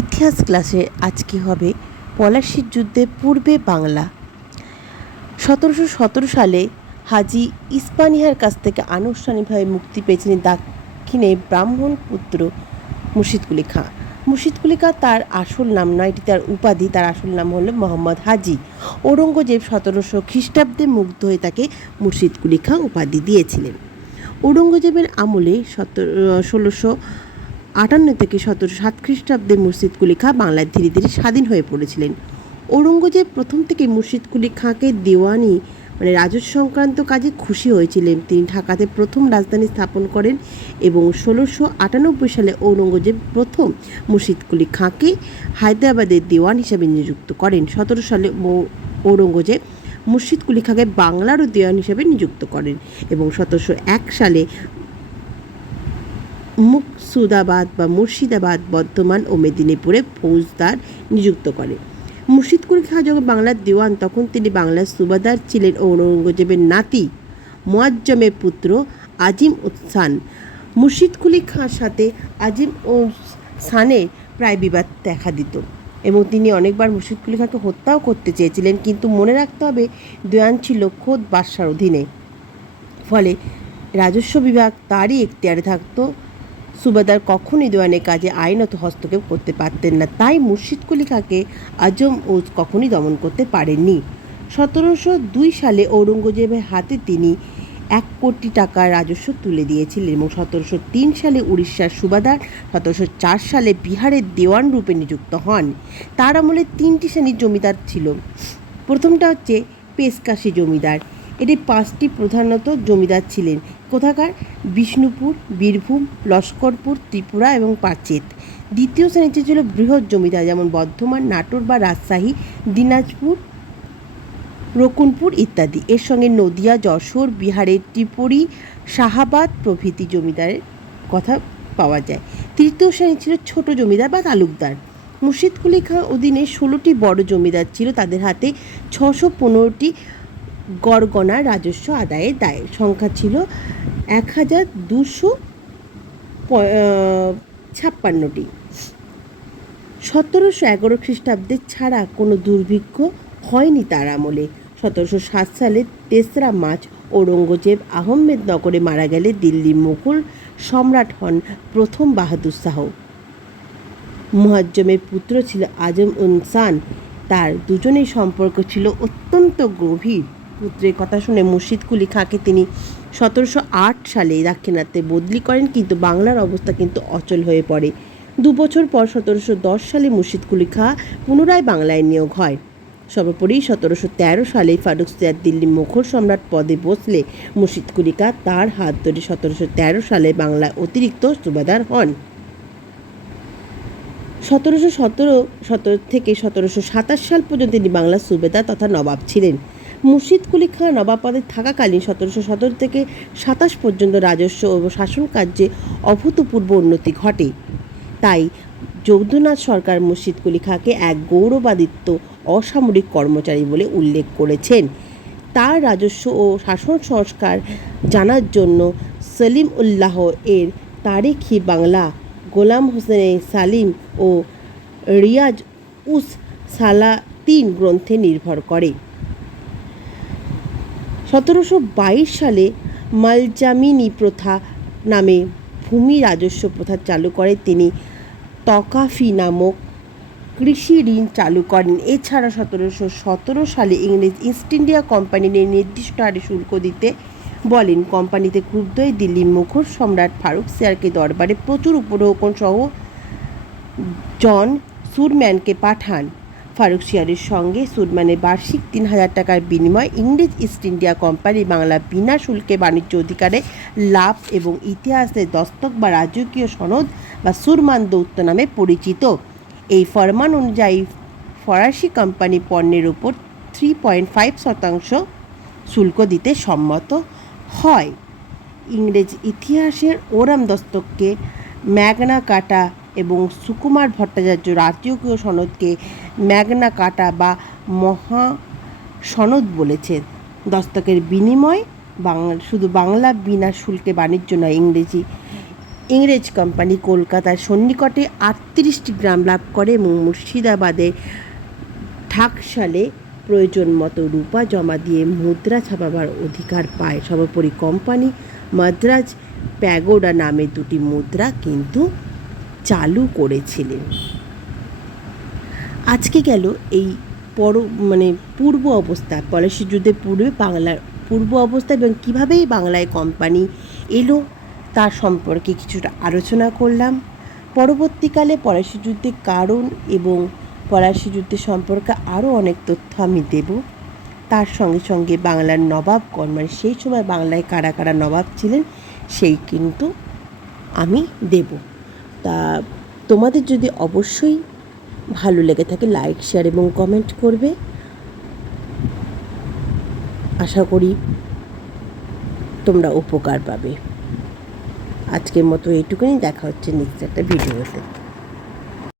ইতিহাস ক্লাসে আজকে হবে? পলাশির যুদ্ধে পূর্বে বাংলা। সতেরোশো সতেরো সালে হাজি ইস্পানিহার কাছ থেকে আনুষ্ঠানিকভাবে মুক্তি পেয়েছিলেন দাক্ষিণে ব্রাহ্মণ পুত্র মুর্শিদকুলি খাঁ। মুর্শিদকুলি খাঁ তার আসল নাম নয়, এটি তার উপাধি। তার আসল নাম হলো মোহাম্মদ হাজি। ঔরঙ্গজেব সতেরোশো খ্রিস্টাব্দে মুগ্ধ হয়ে তাকে মুর্শিদকুলি খাঁ উপাধি দিয়েছিলেন। ঔরঙ্গজেবের আমলে সতেরো, ষোলোশো আটান্ন থেকে সতেরোশো সাত খ্রিস্টাব্দে মুর্শিদ কুলি খাঁ বাংলায় ধীরে ধীরে স্বাধীন হয়ে পড়েছিলেন। ঔরঙ্গজেব প্রথম থেকে মুর্শিদ কুলি খাঁকে দেওয়ানি মানে রাজস্ব সংক্রান্ত কাজে খুশি হয়েছিলেন। তিনি ঢাকাতে প্রথম রাজধানী স্থাপন করেন এবং ষোলোশো আটানব্বই সালে ঔরঙ্গজেব প্রথম মুর্শিদ কুলি খাঁকে হায়দ্রাবাদের দেওয়ান হিসাবে নিযুক্ত করেন। সতেরো সালে ঔরঙ্গজেব মুর্শিদ কুলি খাঁকে বাংলারও দেওয়ান হিসাবে নিযুক্ত করেন এবং সতেরোশো এক সালে মুকসুদাবাদ বা মুর্শিদাবাদ, বর্ধমান ও মেদিনীপুরে ফৌজদার নিযুক্ত করে। মুর্শিদ কুলি খাঁ যখন বাংলার দেওয়ান, তখন তিনি বাংলার সুবাদার ছিলেন ঔরঙ্গজেবের নাতি মোয়াজ্জমের পুত্র আজিম উৎসান মুর্শিদ কুলি খাঁর সাথে আজিম ও সানের প্রায় বিবাদ দেখা দিত এবং তিনি অনেকবার মুর্শিদ কুলি খাঁকে হত্যাও করতে চেয়েছিলেন, কিন্তু মনে রাখতে হবে দেওয়ান ছিল খোদ বাদশার অধীনে। ফলে রাজস্ব বিভাগ তারই এখতিয়ারে থাকতো সুবাদার কখনই দেওয়ানের কাজে আইনত হস্তক্ষেপ করতে পারতেন না। তাই মুর্শিদ কুলি খাঁকে আজম ওজ কখনই দমন করতে পারেননি। সতেরোশো দুই সালে ঔরঙ্গজেবের হাতে তিনি এক কোটি টাকার রাজস্ব তুলে দিয়েছিলেন এবং সতেরোশো তিন সালে উড়িষ্যার সুবাদার, সতেরোশো চার সালে বিহারের দেওয়ান রূপে নিযুক্ত হন। তার আমলে তিনটি শ্রেণির জমিদার ছিল। প্রথমটা হচ্ছে পেশকাশি জমিদার। এটি পাঁচটি প্রধানত জমিদার ছিলেন। কোথাকার? বিষ্ণুপুর, বীরভূম, লস্করপুর, ত্রিপুরা এবং পাচেত। দ্বিতীয় শ্রেণীতে ছিল বৃহৎ জমিদার, যেমন বর্ধমান, নাটোর বা রাজশাহী, দিনাজপুর, রকুনপুর ইত্যাদি। এর সঙ্গে নদিয়া, যশোর, বিহারের ত্রিপুরি, শাহাবাদ প্রভৃতি জমিদারের কথা পাওয়া যায়। তৃতীয় শ্রেণি ছিল ছোট জমিদার বা তালুকদার। মুর্শিদ কুলি খাঁ অধীনে ষোলোটি বড় জমিদার ছিল। তাদের হাতে ছশো পনেরোটি গড়গনা রাজস্ব আদায়ের দায়ের সংখ্যা ছিল এক হাজার দুশো ছাপ্পান্নটি। সতেরোশো এগারো খ্রিস্টাব্দে ছাড়া কোনো দুর্ভিক্ষ হয়নি তার আমলে। সতেরোশো সাত সালে তেসরা মার্চ ঔরঙ্গজেব আহমেদনগরে মারা গেলে দিল্লি মুঘল সম্রাট হন প্রথম বাহাদুর শাহ। মুহাজ্জমের পুত্র ছিল আজম উনসান তার দুজনেই সম্পর্ক ছিল অত্যন্ত গভীর। পুত্রের কথা শুনে মুর্শিদ কুলি খাঁকে তিনি সতেরোশো আট সালে দাক্ষিণাত্যে বদলি করেন, কিন্তু বাংলার অবস্থা কিন্তু অচল হয়ে পড়ে। দু বছর পর সতেরোশো দশ সালে মুর্শিদ কুলি খাঁ পুনরায় বাংলায় নিয়োগ হয়। সর্বোপরি সতেরোশো তেরো সালে ফারুক সিয়াদ দিল্লি মুঘল সম্রাট পদে বসলে মুর্শিদ কুলি খাঁ তার হাত ধরে সতেরোশো তেরো সালে বাংলায় অতিরিক্ত সুবাদার হন। সতেরোশো সতেরো সতেরো থেকে সতেরোশো সাতাশ সাল পর্যন্ত তিনি বাংলার সুবেদার তথা নবাব ছিলেন। মুর্শিদ কুলি খাঁ নবাব পদে থাকাকালীন সতেরোশো সতেরো থেকে সাতাশ পর্যন্ত রাজস্ব ও শাসন কার্যে অভূতপূর্ব উন্নতি ঘটে। তাই যৌধনাথ সরকার মুর্শিদ কুলি খাঁকে এক গৌরবাদিত্য অসামরিক কর্মচারী বলে উল্লেখ করেছেন। তার রাজস্ব ও শাসন সংস্কার জানার জন্য সলিম উল্লাহ এর তারিখি বাংলা গোলাম হোসেন সালিম ও রিয়াজ উস সালাতিন গ্রন্থে নির্ভর করে। সতেরোশো বাইশ সালে মালজামিনী প্রথা নামে ভূমি রাজস্ব প্রথা চালু করে। তিনি তকাফি নামক কৃষি ঋণ চালু করেন। এছাড়া সতেরোশো সতেরো সালে ইংরেজ ইস্ট ইন্ডিয়া কোম্পানি নির্দিষ্ট হারে শুল্ক দিতে বলেন। কোম্পানিতে হয়ে দিল্লি মুঘল সম্রাট ফারুক সিয়ারকে দরবারে প্রচুর উপঢৌকন সহ জন সুরম্যানকে পাঠান। ফারুক সিয়ারের সঙ্গে সুরম্যানের বার্ষিক তিন হাজার টাকার বিনিময়ে ইংরেজ ইস্ট ইন্ডিয়া কোম্পানি বাংলা বিনা শুল্কে বাণিজ্য অধিকারে লাভ এবং ইতিহাসে দস্তক বা রাজকীয় সনদ বা সুরমান দৌত্য নামে পরিচিত। এই ফরমান অনুযায়ী ফরাসি কোম্পানি পণ্যের উপর থ্রি পয়েন্ট ফাইভ শতাংশ শুল্ক দিতে সম্মত হয়। ইংরেজ ইতিহাসের ওরাম দস্তককে ম্যাগনা কাটা এবং সুকুমার ভট্টাচার্য রাজকীয় সনদকে ম্যাগনা কাটা বা মহা সনদ বলেছেন দস্তকের বিনিময় বাংলা, শুধু বাংলা বিনা শুল্কে বাণিজ্য নয়, ইংরেজি, ইংরেজ কোম্পানি কলকাতার সন্নিকটে আটত্রিশটি গ্রাম লাভ করে এবং মুর্শিদাবাদের ঠাকসালে প্রয়োজন মতো রূপা জমা দিয়ে মুদ্রা ছাপাবার অধিকার পায়। সর্বোপরি কোম্পানি মাদ্রাজ প্যাগোডা নামে দুটি মুদ্রা কিন্তু চালু করেছিলেন। আজকে গেল এই পর মানে পূর্ব অবস্থা, পলাশি যুদ্ধের পূর্বে বাংলার পূর্ব অবস্থা এবং কীভাবেই বাংলায় কোম্পানি এলো তার সম্পর্কে কিছুটা আলোচনা করলাম। পরবর্তীকালে পলাশী যুদ্ধের কারণ এবং পলাশি যুদ্ধের সম্পর্কে আরও অনেক তথ্য আমি দেব। তার সঙ্গে সঙ্গে বাংলার নবাবগণ মানে সেই সময় বাংলায় কারা কারা নবাব ছিলেন, সেই কিন্তু আমি দেব। তা তোমাদের যদি অবশ্যই ভালো লেগে থাকে লাইক শেয়ার এবং কমেন্ট করবে। আশা করি তোমরা উপকার পাবে। আজকের মতো এইটুকুনি, দেখা হচ্ছে নেক্সট একটা ভিডিওতে